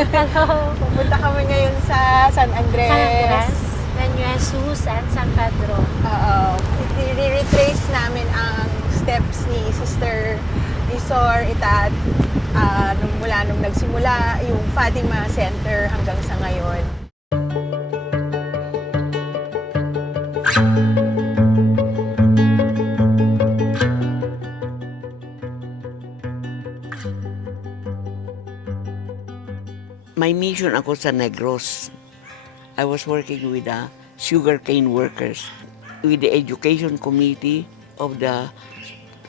Hello. Pupunta kami ngayon sa San Andres. San Andres, San Jesus, and San Pedro. Oo. I-retrace namin ang steps ni Sister Isor Itat mula nung nagsimula yung Fatima Center hanggang sa ngayon. My mission ako sa Negros. I was working with the sugarcane workers, with the education committee of the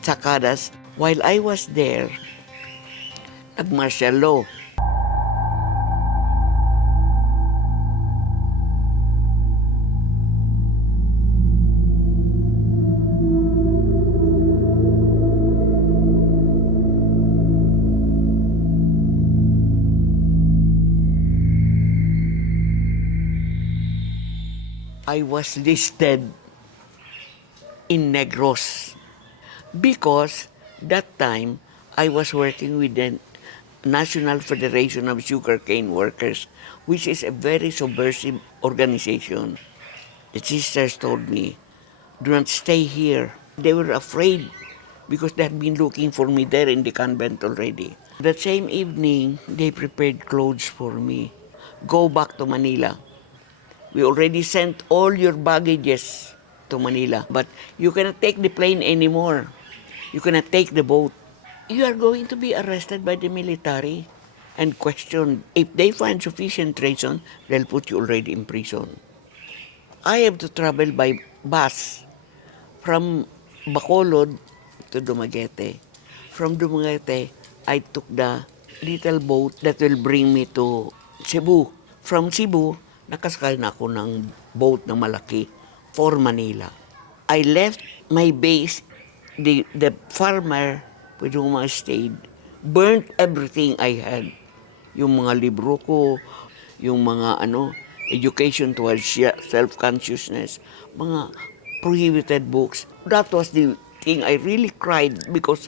Sakadas. While I was there, nag-martial law. I was listed in Negros because that time I was working with the National Federation of Sugarcane Workers, which is a very subversive organization. The sisters told me, do not stay here. They were afraid because they had been looking for me there in the convent already. That same evening, they prepared clothes for me. Go back to Manila. We already sent all your baggages to Manila, but you cannot take the plane anymore. You cannot take the boat. You are going to be arrested by the military and questioned. If they find sufficient reason, they'll put you already in prison. I have to travel by bus from Bacolod to Dumaguete. From Dumaguete, I took the little boat that will bring me to Cebu. From Cebu, nakasakay na ako ng boat na malaki for Manila. I left my base, the farmer with whom I stayed, burnt everything I had. Yung mga libro ko, yung mga education towards self-consciousness, mga prohibited books. That was the thing I really cried because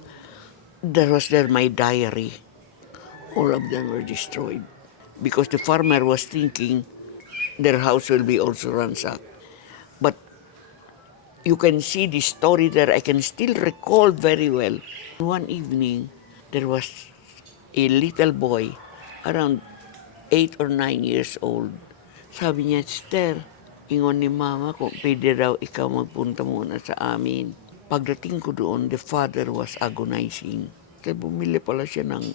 there was there my diary. All of them were destroyed because the farmer was thinking their house will be also ransacked. But you can see the story there. I can still recall very well. One evening, there was a little boy around 8 or 9 years old. Sabi niya, Sister, ingon ni Mama kung pwede raw ikaw magpunta muna sa amin. Pagdating ko doon, the father was agonizing. Kaya bumili pala siya ng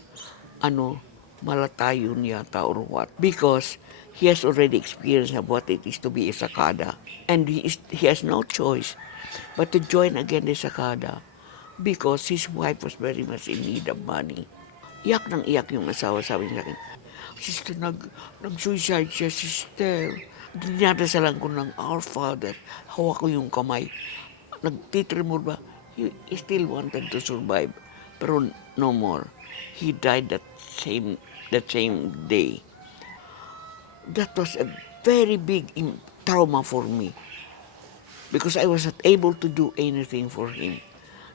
malatayon yata or what. Because he has already experienced what it is to be a sakada. And he has no choice but to join again the sakada because his wife was very much in need of money. Iyak ng iyak yung asawa, sabi niya sa akin, Sister, nag-suicide siya, Sister. Dinadasalan ko ng Our Father. Hawak ko yung kamay. Nagtitremor ba? He still wanted to survive. Pero no more. He died that same day. That was a very big trauma for me because I was not able to do anything for him.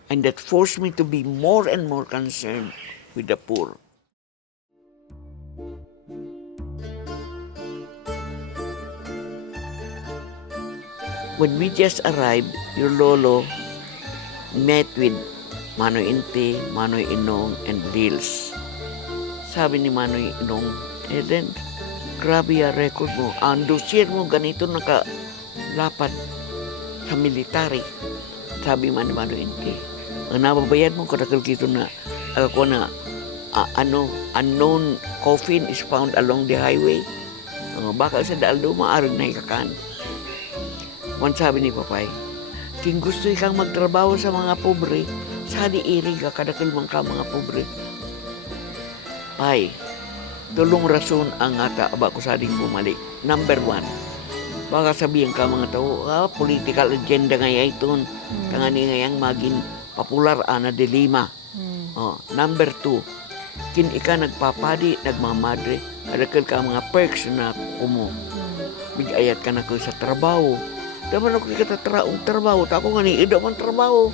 And that forced me to be more and more concerned with the poor. When we just arrived, your lolo met with Manoy Inte, Manoy Inong, and Lils. Sabi ni Manoy Inong, then, grabe yung record mo. Ang dossier mo ganito nakalapat sa military. Sabi man ni Manoy Inte, ang nababayad mo kadakal kito na ako na unknown coffin is found along the highway. Baka sa daaldo maaari na ikakan. One sabi ni Papay, kung gusto kang magtrabaho sa mga pobre, sadi iri ka kadakal man ka mga pobre. Pay, tulong rason ang ata aba ko sading bumalik. Number 1, baka sabihin ka mga tao, political agenda ngaya ito, tangani ngayang maging popular ana de Lima. Number 2, kin ika nagpapadi, nagmamadre, kadakal ka mga perks na kumo. Bigayat ka na ko sa trabaho. Daman ako kikatatraong trabaho, tako nga ni ida man trabaho.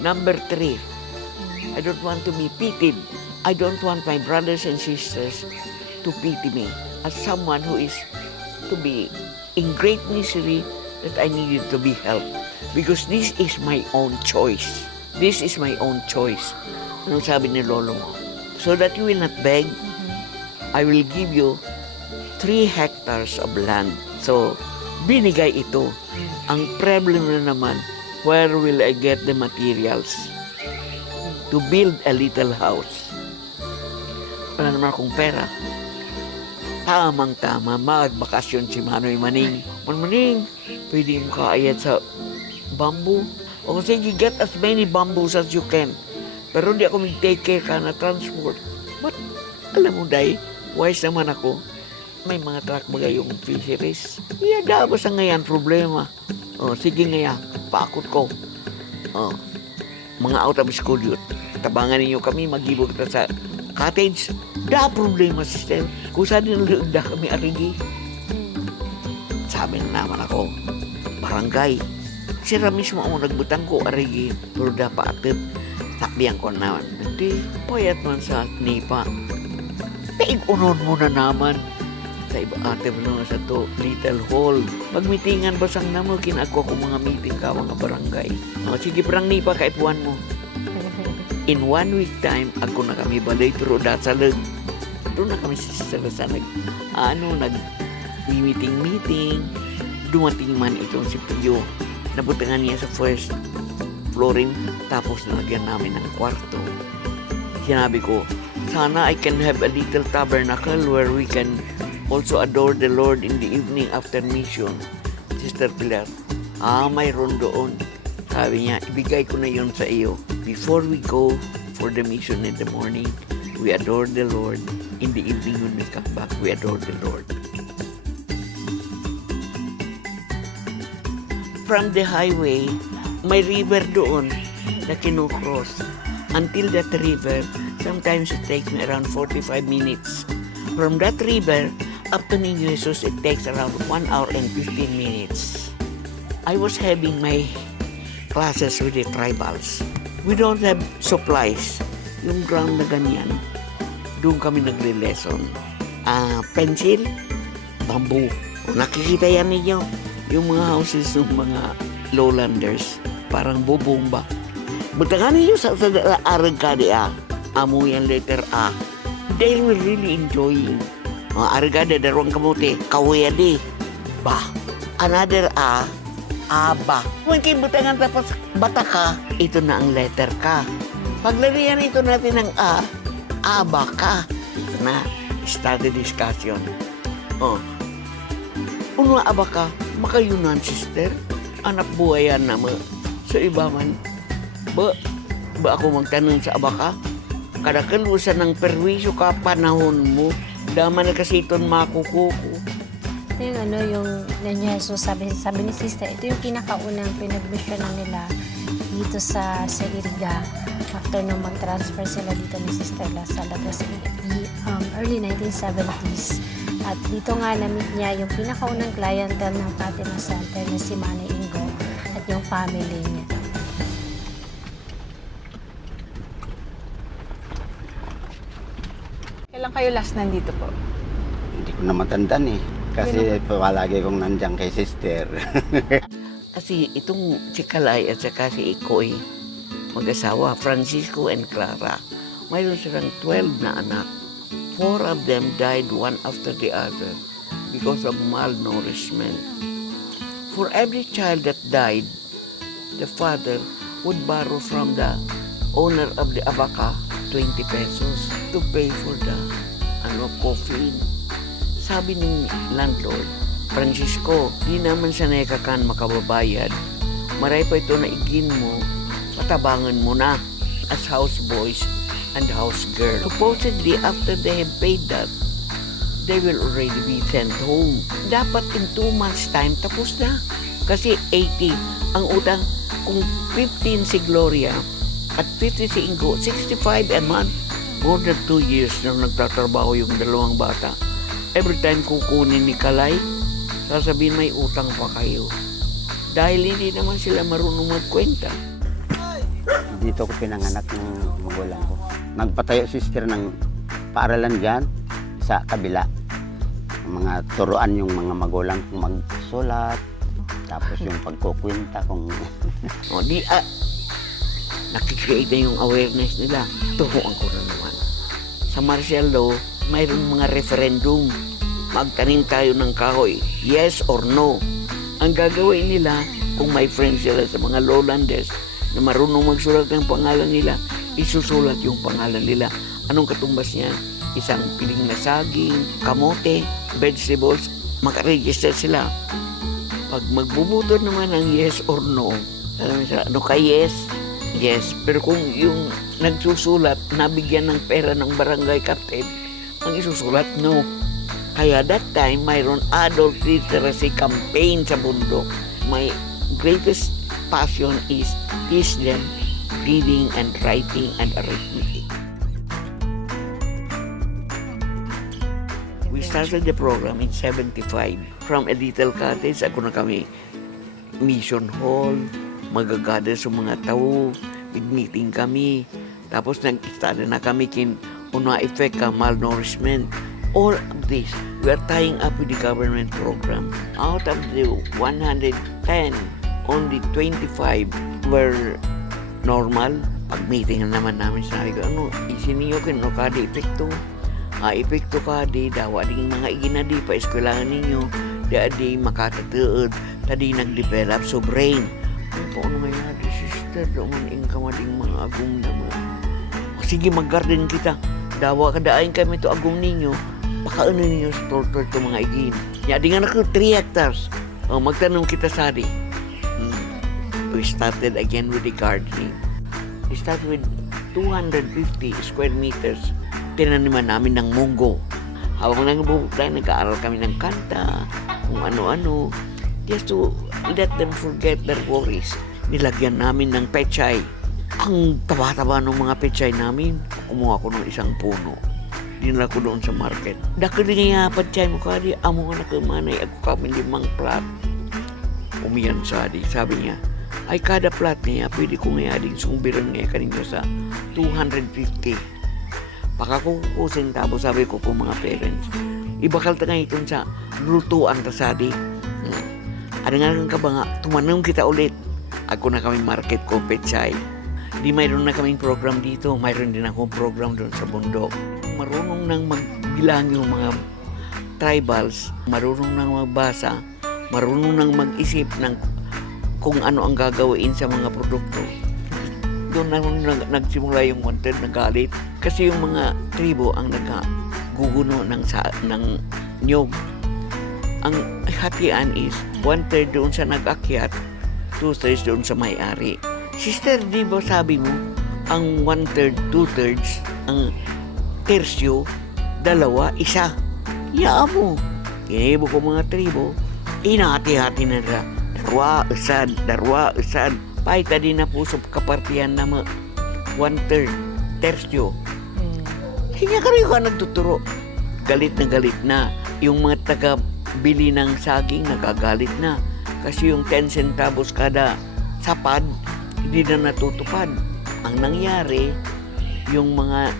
Number 3, I don't want to be pitied. I don't want my brothers and sisters to pity me as someone who is to be in great misery that I needed to be helped. Because this is my own choice. This is my own choice. Ano sabi ni Lolo mo? So that you will not beg, I will give you 3 hectares of land. So, binigay ito. Ang problem na naman, where will I get the materials to build a little house? Wala naman akong pera. Tamang-tama, magbakasyon si Manoy Maning. Maning, pwede mo kaayat sa bamboo. O sige, get as many bamboos as you can. Pero di ako mag-take care ka na transport. But, alam mo, Day, wise naman ako. May mga truck bagay yung fisheries. Iyadabas ang ngayon problema. O, sige ngaya, paakot ko. O, mga out of school youth. Tabangan ninyo kami, mag-ibog kita sa cottage. Da problema, sister. Kung saan din da kami arigi. Sabi na naman ako, barangay. Sira mismo ang nagbutang ko arigi. Pero da paatip. Sabihan ko naman, hindi, payat man sa nipa. Painunon mo na naman. Sa iba ate mo naman sa to, little hall. Magmitingan ba sang namo, kinako ko mga meeting ka, mga barangay. O, sige, parang nipa, kaipuan mo. In 1 week time, ako na kami balay, pero dasalag. Doon na kami sa nag-meeting. Dumating man itong si Pio. Nabutangan niya sa first flooring, tapos nalagyan namin ng kwarto. Sinabi ko, sana I can have a little tabernacle where we can also adore the Lord in the evening after mission. Sister Pilar, mayroon doon. Sabi niya, ibigay ko na yun sa iyo. Before we go for the mission in the morning, we adore the Lord. In the evening when we come back, we adore the Lord. From the highway, may river doon na kinukross. Until that river, sometimes it takes me around 45 minutes. From that river, up to Niño Jesus, it takes around 1 hour and 15 minutes. I was having my classes with the tribals. We don't have supplies. Yung ground na ganyan, doon kami nagre-lesson. Pencil, bamboo. Nakikita yan ninyo. Yung mga houses ng mga lowlanders, parang bubomba. Butangan ninyo sa arag ka di amo yan letter A. They will really enjoying. Arga de darong kamote, kawiya di. Ba, another A, aba. Kung kayo butangan tapos bata ka, ito na ang letter ka. Paglarihan ito natin ng A, aba ka. Ito na, start the discussion. Unwa aba ka, makayunan sister, anak buhayan na mo. Sa iba man, ba ako magtanong sa aba ka? Kada kalusan ng perwisyo ka, panahon mo, daman na kasi iton makukuko. Ito yung yung Niño Jesus, sabi ni sister, ito yung pinakaunang pinag-missionan nila dito sa Iriga. After nung mag-transfer sila dito ni Sister Lazada sa early 1970s. At dito nga na-meet niya yung pinakaunang clientele ng Fatima Center na si Manay Ingo at yung family niya. Kailan kayo last nandito po? Hindi ko na matandaan eh. Kasi palagi kong nandiyan kay sister. Kasi itong si Kalay at saka si Ikoy, mag-asawa, Francisco and Clara, mayroon silang 12 na anak. 4 of them died one after the other because of malnourishment. For every child that died, the father would borrow from the owner of the abaka 20 pesos to pay for the coffin. Sabi ng landlord, Francisco, di naman sanay ka kan makababayad. Maray pa ito na igin mo, patabangan mo na as houseboys and house girl. Supposedly, after they have paid that, they will already be sent home. Dapat in 2 months' time, tapos na. Kasi 80 ang utang. Kung 15 si Gloria at 50 si Ingo, 65 a month. More than 2 years na nagtatrabaho yung dalawang bata. Every time kukunin ni Kalay, sasabihin may utang pa kayo. Dahil hindi naman sila marunong magkwenta. Dito ko pinanganak ng magulang ko. Nagpatayo sister ng paaralan dyan. sa kabila. Mga turuan yung mga magulang kung magsulat, tapos yung pagkukwenta kung O di, nakikreate na yung awareness nila. Turuan ko na naman. Sa martial law, mayroon mga referendum. Magtanim tayo ng kahoy, yes or no. Ang gagawin nila, kung may friends sila sa mga lowlanders na marunong magsulat ng pangalan nila, isusulat yung pangalan nila. Anong katumbas niyan? Isang piling na saging, kamote, vegetables, makaregister sila. Pag magbubuto naman ng yes or no, alam mo sila, ano ka yes? Yes. Pero kung yung nagsusulat, nabigyan ng pera ng barangay captain, ang isusulat, no. Kaya that time, mayroon adult literacy campaign sa bundok. My greatest passion is teach them reading and writing and arithmetic. We started the program in 75. From a little cottage, ako na kami mission hall, magagather sa mga tao, meeting kami. Tapos nag-study na kami kin una effect ka malnourishment. All of this, we are tying up with the government program. Out of the 110, only 25 were normal. Pag-meeting na naman namin, sinabi ko, ano, isiniyo kin, no, kada epekto. Epekto ka, di dawa ding mga iginadi pa eskwelahan ninyo, di makatatuod, tadi nag-develop so brain. Ano po, ano may nadi, sister, doon kamading mga agong naman. Sige, mag-garden kita. Dawa kadaain kami to agong ninyo, pakaano ninyo sa tortor to mga igin. Ya, di nga na 3 hectares. Magtanong kita sari. We started again with the gardening. We started with 250 square meters. Tinaniman namin ng munggo. Habang nagbubuklay, nag-aaral kami ng kanta, kung ano-ano. Just to let them forget their worries. Nilagyan namin ng pechay. Ang taba-taba ng mga pechay namin. Kumuha ko ng isang puno. Dinala ko doon sa market. Dako din nga pechay mo kadi, amo nga nakamanay, ako kami 5 plat. Umiyan sa adi. Sabi niya, ay kada plat niya, pwede ko nga ading sumbiran nga kaninyo sa 250. Pakakukusin tapos sabi ko po mga parents, ibakal ta nga itong sa lutuan ta sadi. Ano nga kang kabanga, tumanong kita ulit. Ako na kami market ko, pechay. Di mayroon na kaming program dito, mayroon din akong program doon sa bundok. Marunong nang magbilang yung mga tribals, marunong nang magbasa, marunong nang mag-isip ng kung ano ang gagawin sa mga produkto. Doon na nagsimula yung wanted na galit. Kasi yung mga tribo ang nagguguno ng nyog. Ang hatian is 1/3 doon sa nag-akyat, 2/3 doon sa may-ari. Sister, di ba sabi mo, ang 1/3, 2/3, ang tersyo, 2, 1. Iyaan mo. Kinibo ko mga tribo, inahati-hati na nila. Darwa, usad. Paita din na po sa kapartiyan na 1/3, tersyo. Hinya ka rin ka nagtuturo. Galit na. Yung mga taga-bili ng saging, nagagalit na. Kasi yung 10 centavos kada sapad, hindi na natutupad. Ang nangyari, yung mga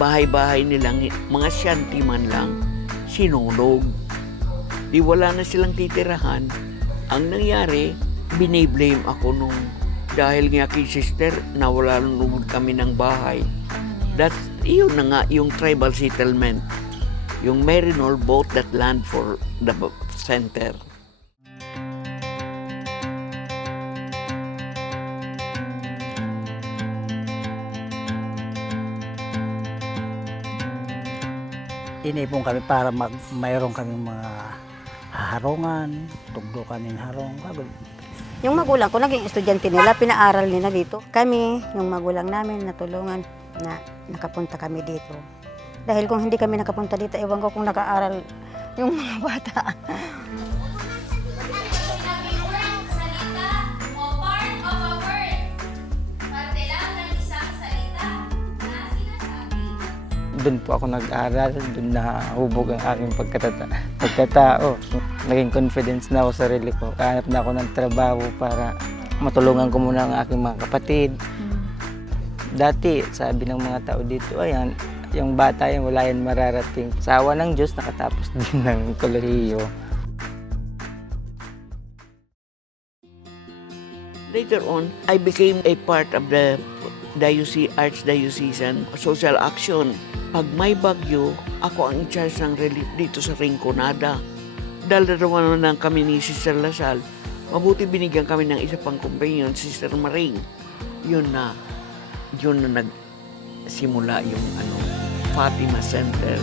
bahay-bahay nilang, mga shanty man lang, sinulog. Di wala na silang titirahan. Ang nangyari, biniblame ako nung dahil nga kay sister, nawala nung kami ng bahay. That's, yun na nga, yung tribal settlement. Yung Marinol bought that land for the center. Inipon kami para mayroon kami mga haharungan, tugdukan ng harong. Yung magulang ko, naging estudyante nila, pinaaral nila dito. Kami, yung magulang namin, natulungan na nakapunta kami dito. Dahil kung hindi kami nakapunta dito, ewan ko kung nakaaral yung mga bata. Doon po ako nag-aral, doon nahubog ang aking pagkatao. Naging confidence na ako sa sarili ko. Hanap na ako ng trabaho para matulungan ko muna ang aking mga kapatid. Dati, sabi ng mga tao dito, ayan, yung bata yan, wala yan mararating. Sa awa ng Diyos, nakatapos din ng kolehiyo. Later on, I became a part of the Archdiocesan Social Action. Pag may bagyo, ako ang in-charge ng relief dito sa Rinconada. Dahil naman kami ni Sister Lasal, mabuti binigyan kami ng isa pang companion, Sister Maring. Yun na nagsimula yung Fatima Center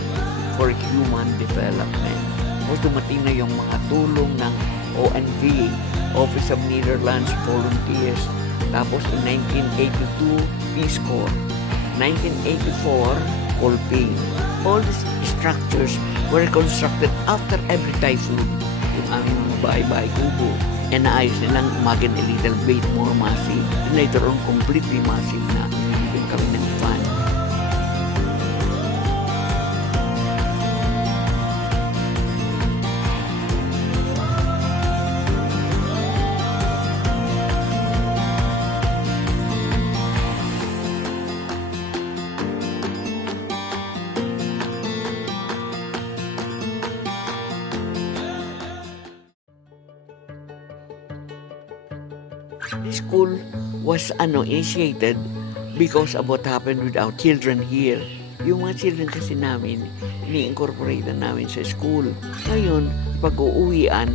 for Human Development. Tapos dumating na yung mga tulong ng ONV, Office of Netherlands Volunteers. Tapos in 1982, Peace Corps. 1984, Colping. All these structures were constructed after every typhoon. Yung aming mga bahay-bahay kubo. E naayos nilang maging a little bit more massive. And later on, completely massive na. Binibigyan kami ng fund. This school was initiated because of what happened with our children here. Yung mga children kasi namin, ini-incorporate na namin sa school. Ngayon, pag uuwian,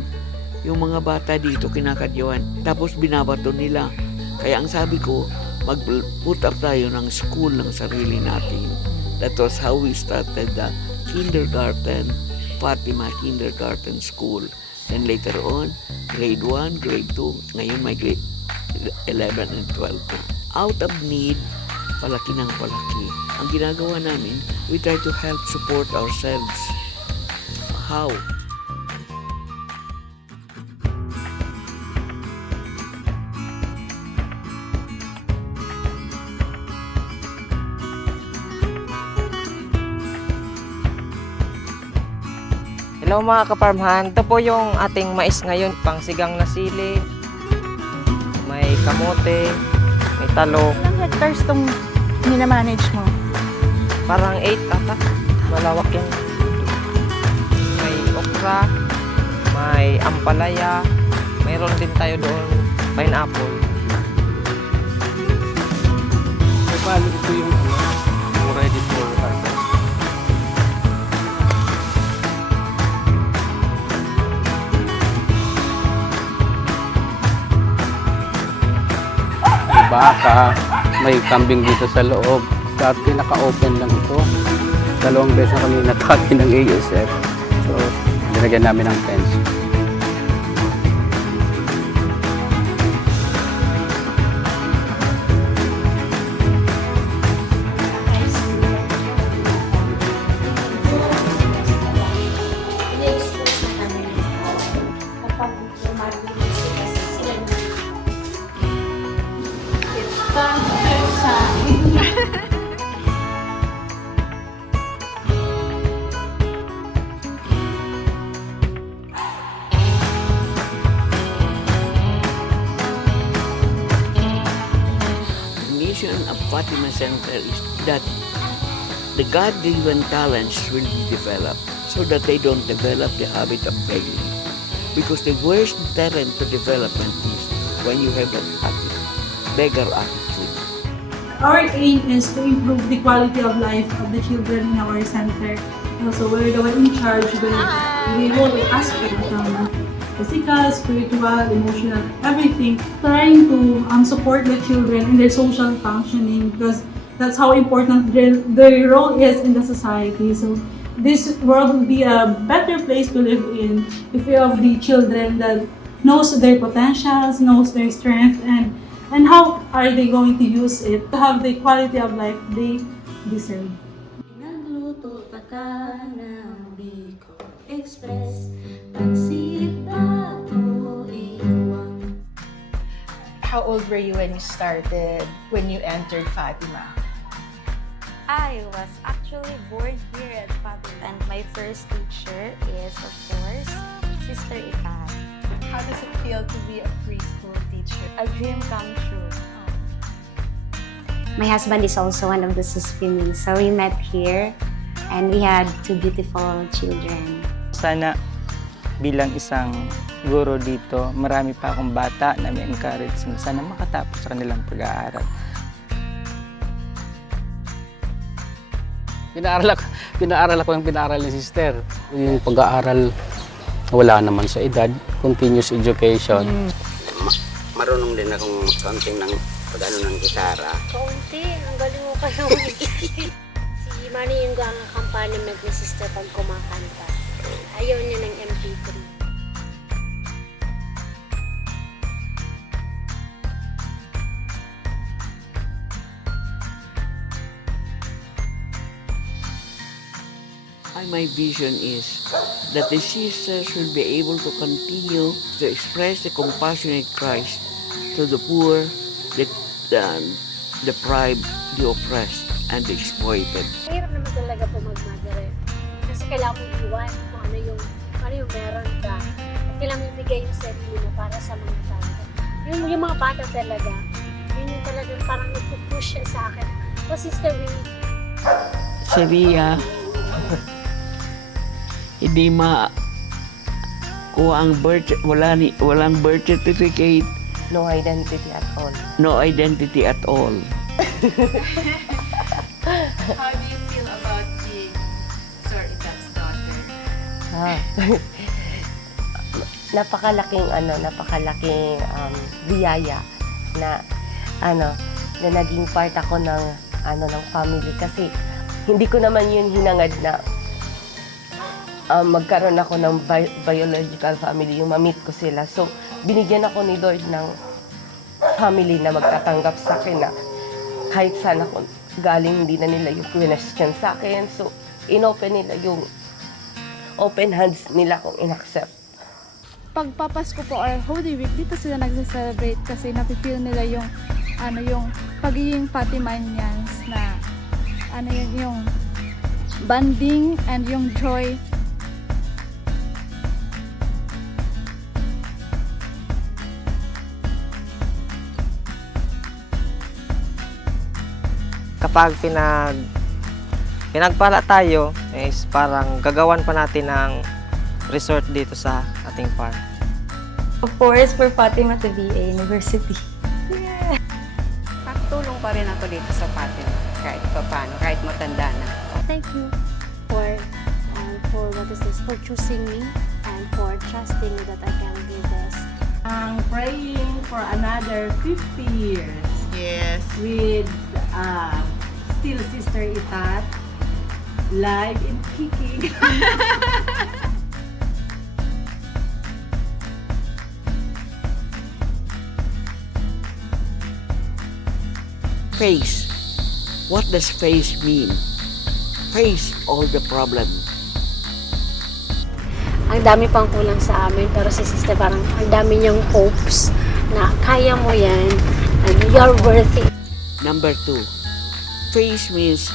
yung mga bata dito kinakadyawan, tapos binabato nila. Kaya ang sabi ko, mag-put up tayo ng school ng sarili natin. That was how we started the kindergarten, Fatima Kindergarten School. Then later on, grade 1, grade 2, ngayon may grade 11 and 12 na. Out of need, palaki ng palaki. Ang ginagawa namin, we try to help support ourselves. How? Hello mga kaparmhan, ito po yung ating mais ngayon, pangsigang na sili, may kamote, may talong. Ilang hectares itong minamanage mo? Parang 8 ata. Malawak yan. May okra, may ampalaya, mayroon din tayo doon pineapple. Bali ito yung ready for harvest. May baka, may kambing dito sa loob. Dati naka-open lang ito. 2 beses na kami natake ng ASF. So, dinagyan namin ng fence. Of Fatima Center is that the God-given talents will be developed so that they don't develop the habit of begging. Because the worst talent to development is when you have that beggar attitude. Our aim is to improve the quality of life of the children in our center. So we're the one in charge with the whole aspect from physical, spiritual, emotional, everything. Trying to support the children in their social functioning because that's how important their role is in the society. So this world will be a better place to live in if we have the children that knows their potentials, knows their strength, and how are they going to use it to have the quality of life they deserve. Nagluto pa ka ng Bicol Express, pansit bato iwan. How old were you when you started, when you entered Fatima? I was actually born here at Fatima, and my first teacher is, of course, Sister Ikat. How does it feel to be a preschool teacher? A dream come true. My husband is also one of the Suspini. So we met here and we had 2 beautiful children. Sana bilang isang guro dito, marami pa akong bata na may encourage na sana makatapos sa kanilang pag-aaral. Pinaaral ako yung pinaaral ni sister. Yung pag-aaral, wala naman sa edad. Continuous education. Marunong din akong kaunting ng pag-ano ng gitara. Kaunti, ang galing mo kayo. Si Manny yung ang accompaniment ni sister pag kumakanta. Ayaw niya ng MP3. My vision is that the sisters will be able to continue to express the compassionate Christ to the poor, the deprived, the oppressed, and the exploited. Mahirap naman talaga po mag-mother. Kasi kailangan mong iwan kung ano yung meron ka. At kailangan mong ibigay yung sarili mo para sa mga tao. Yung mga bata talaga, yun yung talagang parang nagpupush siya sa akin. O Sister Winnie. Si Ria, hindi kuha ang walang birth certificate. No identity at all. No identity at all. How do you feel about being Sir Itat's daughter? Napakalaking biyaya na na naging part ako ng family kasi hindi ko naman yun hinangad na magkaroon ako ng biological family, yung ma-meet ko sila. So, binigyan ako ni Lord ng family na magtatanggap sa akin na kahit saan ako galing, hindi na nila yung question sa akin. So, inopen nila yung open hands nila kung in-accept. Pag Papasko po or Holy Week, dito sila nagse-celebrate kasi napipil nila yung yung pagiging Fatimanians na yung bonding and yung joy. Kapag pinagpala tayo, is parang gagawan pa natin ng resort dito sa ating farm. Of course, for Fatima to be a university. Tulong pa rin ako dito sa Fatima, kahit paano, kahit matanda na. Thank you for choosing me and for trusting me that I can do this. I'm praying for another 50 years. Yes. With still Sister Itat, live and kicking. Face. What does face mean? Face all the problems. Ang dami pang kulang sa amin, pero si sister parang ang dami niyang hopes na kaya mo yan and you're worthy. Number 2, face means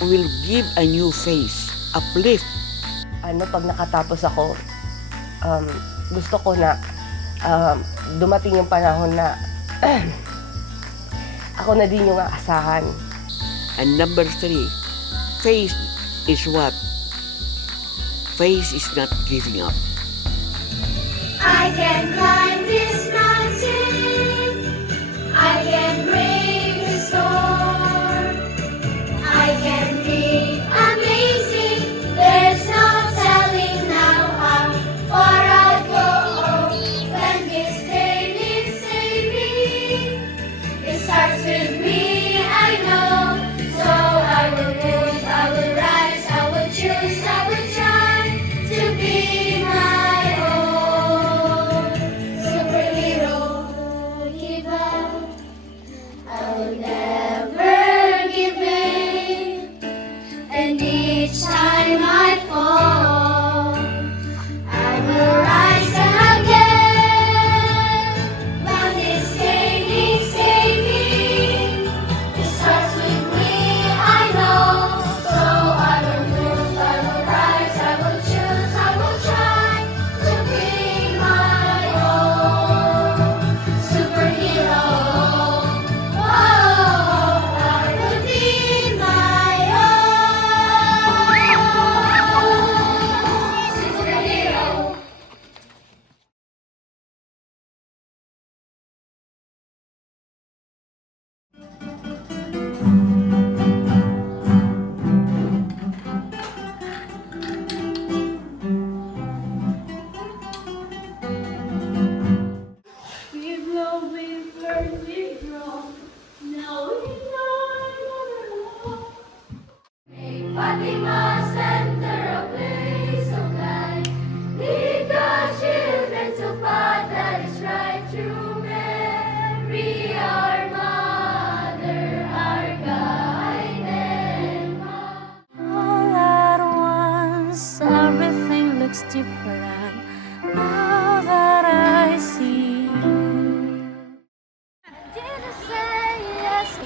will give a new face, uplift. Pag nakatapos ako, gusto ko na dumating yung panahon na ako na din yung aasahan. And number 3, faith is what? Faith is not giving up. I can climb this mountain. I can brave the storm. I can be amazing. There's no telling now how far I'll go when this day needs saving. It starts with me, I know. So I will move, I will rise, I will choose, I will try to be my own.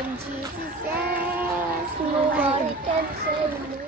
And Jesus says, nobody can say no.